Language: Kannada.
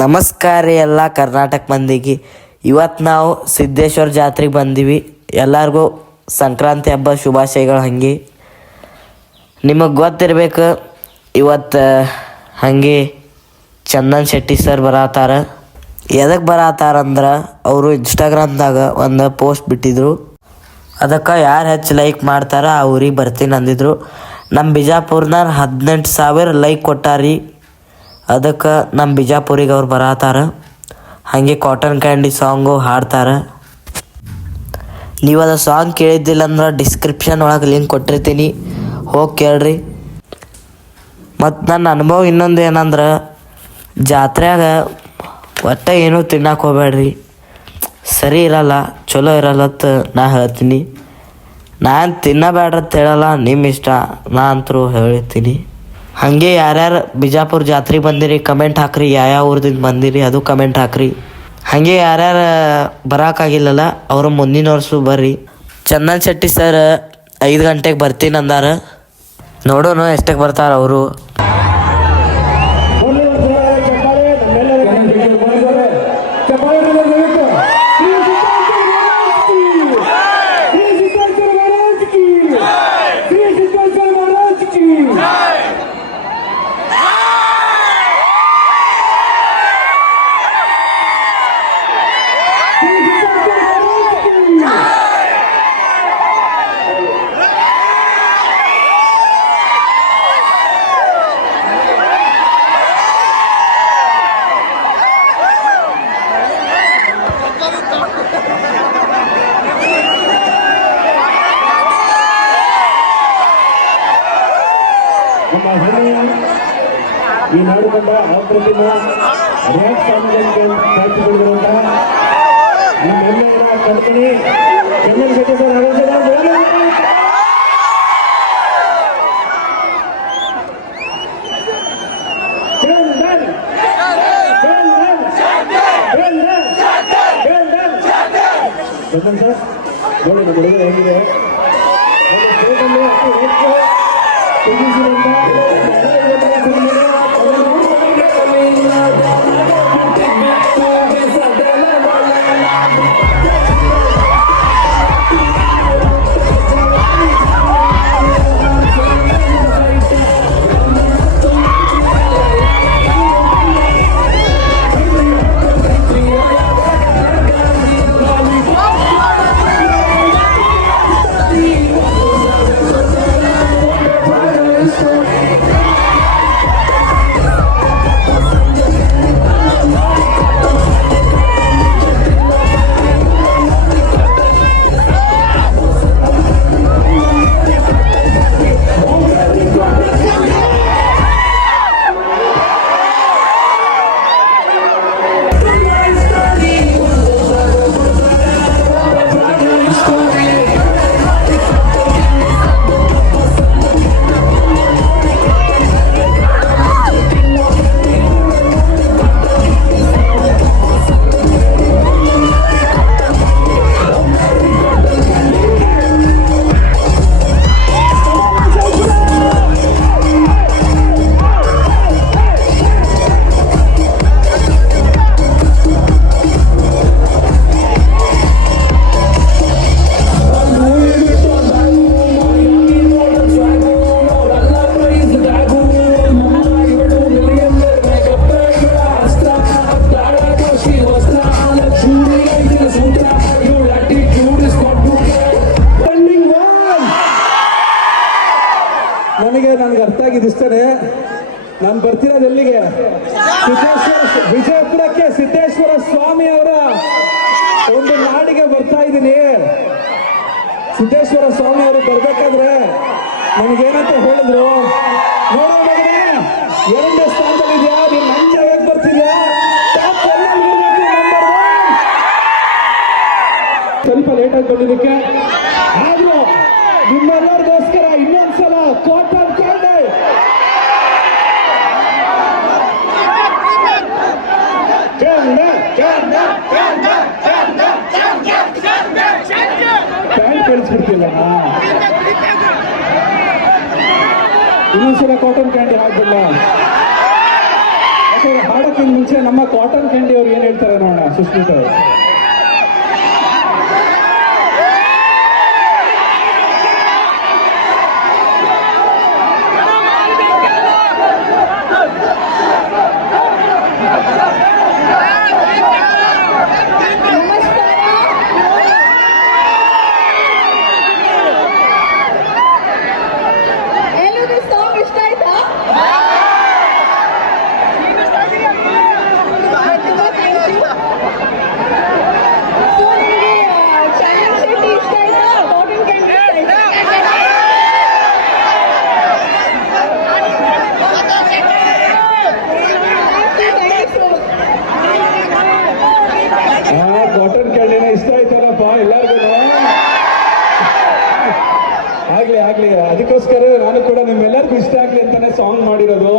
ನಮಸ್ಕಾರ ರೀ ಎಲ್ಲ ಕರ್ನಾಟಕ ಮಂದಿಗೆ. ಇವತ್ತು ನಾವು ಸಿದ್ದೇಶ್ವರ ಜಾತ್ರೆಗೆ ಬಂದೀವಿ. ಎಲ್ಲರಿಗೂ ಸಂಕ್ರಾಂತಿ ಹಬ್ಬ ಶುಭಾಶಯಗಳು. ಹಾಗೆ ನಿಮಗೆ ಗೊತ್ತಿರಬೇಕು, ಇವತ್ತು ಹಾಗೆ ಚಂದನ್ ಶೆಟ್ಟಿ ಸರ್ ಬರತ್ತಾರ. ಎದಕ್ಕೆ ಬರತ್ತಾರಂದ್ರೆ ಅವರು ಇನ್ಸ್ಟಾಗ್ರಾಮ್ದಾಗ ಒಂದು ಪೋಸ್ಟ್ ಬಿಟ್ಟಿದ್ರು. ಅದಕ್ಕೆ ಯಾರು ಹೆಚ್ಚು ಲೈಕ್ ಮಾಡ್ತಾರ ಆ ಊರಿಗೆ ಬರ್ತೀನಿ ಅಂದಿದ್ರು. ನಮ್ಮ ಬಿಜಾಪುರ್ನಾಗ 18,000 ಲೈಕ್ ಕೊಟ್ಟಾರಿ. ಅದಕ್ಕೆ ನಮ್ಮ ಬಿಜಾಪುರಿಗೆ ಅವ್ರು ಬರತ್ತಾರ. ಹಾಗೆ ಕಾಟನ್ ಕ್ಯಾಂಡಿ ಸಾಂಗು ಹಾಡ್ತಾರೆ. ನೀವು ಅದು ಸಾಂಗ್ ಕೇಳಿದ್ದಿಲ್ಲ ಅಂದ್ರೆ ಡಿಸ್ಕ್ರಿಪ್ಷನ್ ಒಳಗೆ ಲಿಂಕ್ ಕೊಟ್ಟಿರ್ತೀನಿ, ಹೋಗಿ ಕೇಳ್ರಿ. ಮತ್ತು ನನ್ನ ಅನುಭವ ಇನ್ನೊಂದು ಏನಂದ್ರೆ, ಜಾತ್ರೆಯಾಗ ಒಟ್ಟು ಏನೂ ತಿನ್ನಕ್ಕೆ ಹೋಗ್ಬೇಡ್ರಿ, ಸರಿ ಇರಲ್ಲ, ಚಲೋ ಇರಲ್ಲತ್ತ ನಾ ಹೇಳ್ತೀನಿ. ನಾನು ತಿನ್ನಬೇಡ್ರತ್ ಹೇಳಲ್ಲ, ನಿಮ್ಮ ಇಷ್ಟ, ನಾ ಅಂತರೂ ಹೇಳ್ತೀನಿ. ಹಾಗೆ ಯಾರ್ಯಾರು ಬಿಜಾಪುರ ಜಾತ್ರೆಗೆ ಬಂದಿರಿ ಕಮೆಂಟ್ ಹಾಕ್ರಿ. ಯಾವ ಊರ್ದಿಂದ ಬಂದಿರಿ ಅದು ಕಮೆಂಟ್ ಹಾಕ್ರಿ. ಹಾಗೆ ಯಾರ್ಯಾರು ಬರೋಕ್ಕಾಗಿಲ್ಲಲ್ಲ ಅವರು ಮುಂದಿನ ವರ್ಷ ಬರ್ರಿ. ಚಂದನ್ ಶೆಟ್ಟಿ ಸರ್ 5 ಗಂಟೆಗೆ ಬರ್ತೀನಿ ಅಂದಾರ. ನೋಡೋಣ ಎಷ್ಟಕ್ಕೆ ಬರ್ತಾರ ಅವರು. ನಮ್ಮ ಹೆಮ್ಮೆಯ ಈ ನಾಡು ಕಂಡ ಅಪ್ರತಿಮ ರ್ಯಾಪ್ ಸಾಂಗ್ಗಳಿರುವಂತಹ ನಮ್ಮ ಹೆಮ್ಮೆಯ company Chandan Shetty sir Chandan sir ನೋಡಿ ನಮ್ಮ ಹುಡುಗರು ಹೇಗಿದೆ ನನಗೆ ಅರ್ಥ ಆಗಿದ್ದು ಇಷ್ಟೇ. ನಾನು ಬರ್ತಿರೋದು ಎಲ್ಲಿಗೆ, ವಿಜಯಪುರಕ್ಕೆ ಸಿದ್ದೇಶ್ವರ ಸ್ವಾಮಿ ಅವರ ಒಂದು ನಾಡಿಗೆ ಬರ್ತಾ ಇದ್ದೀನಿ. ಸಿದ್ದೇಶ್ವರ ಸ್ವಾಮಿ ಅವರು ಬರ್ಬೇಕಾದ್ರೆ ನನಗೇನಂತ ಹೇಳಿದ್ರು, ನೋಡೋ ಮಗನೇ 2ನೇ ಸ್ಥಾನದಲ್ಲಿ ಇದೆಯಾ, ನೀನು ನನ್ನ ಜಾಗಕ್ಕೆ ಬರ್ತಿದ್ಯಾ, ಸ್ವಲ್ಪ ಲೇಟಾಗಿ ಬಂದಿದ್ದಕ್ಕೆ. ಆದ್ರೂ ನಿಮ್ಮೆಲ್ಲರಿಗೋಸ್ಕರ ಇನ್ನೊಂದ್ಸಲ ಕಾಟನ್ ಕ್ಯಾಂಡಿ ಪ್ಯಾಂಟ್ ಕಳಿಸ್ಬಿಡ್ತಿಲ್ಲ. ಇನ್ನೊಂದ್ಸಲ ಕಾಟನ್ ಕ್ಯಾಂಡಿ ಹಾಕ್ಬಿಡ್ಲ. ಹಾಡಕ್ಕಿಂತ ಮುಂಚೆ ನಮ್ಮ ಕಾಟನ್ ಕ್ಯಾಂಡಿ ಅವ್ರು ಏನ್ ಹೇಳ್ತಾರೆ ನೋಡೋಣ. ಸುಸ್ಮಿತಾ ಅವರು. ಎಲ್ಲರಿಗೂ ಸಾಂಗ್ ಇಷ್ಟ ಆಯ್ತಾ? ತುಂಬಾ thank you. So, ನಿಮ್ಗೆ ಚಾನಲ್ ಶೆಟ್ಟಿ ಇಷ್ಟ ಆಯ್ತಾ? ಕಾಟನ್ ಕ್ಯಾಂಡಿ ಇಷ್ಟ ಆಯ್ತಾ? Thank you so much. Cotton ಕ್ಯಾಂಡಿನ ಇಷ್ಟ ಆಯ್ತಲ್ಲಪ್ಪ ಎಲ್ಲರಿಗೂ. ಆಗ್ಲಿ ಆಗ್ಲಿ, ಅದಕ್ಕೋಸ್ಕರ ನಾನು ಕೂಡ ನಿಮ್ಮೆಲ್ಲರಿಗೂ ಇಷ್ಟ ಆಗ್ಲಿ ಅಂತಾನೆ ಸಾಂಗ್ ಮಾಡಿರೋದು.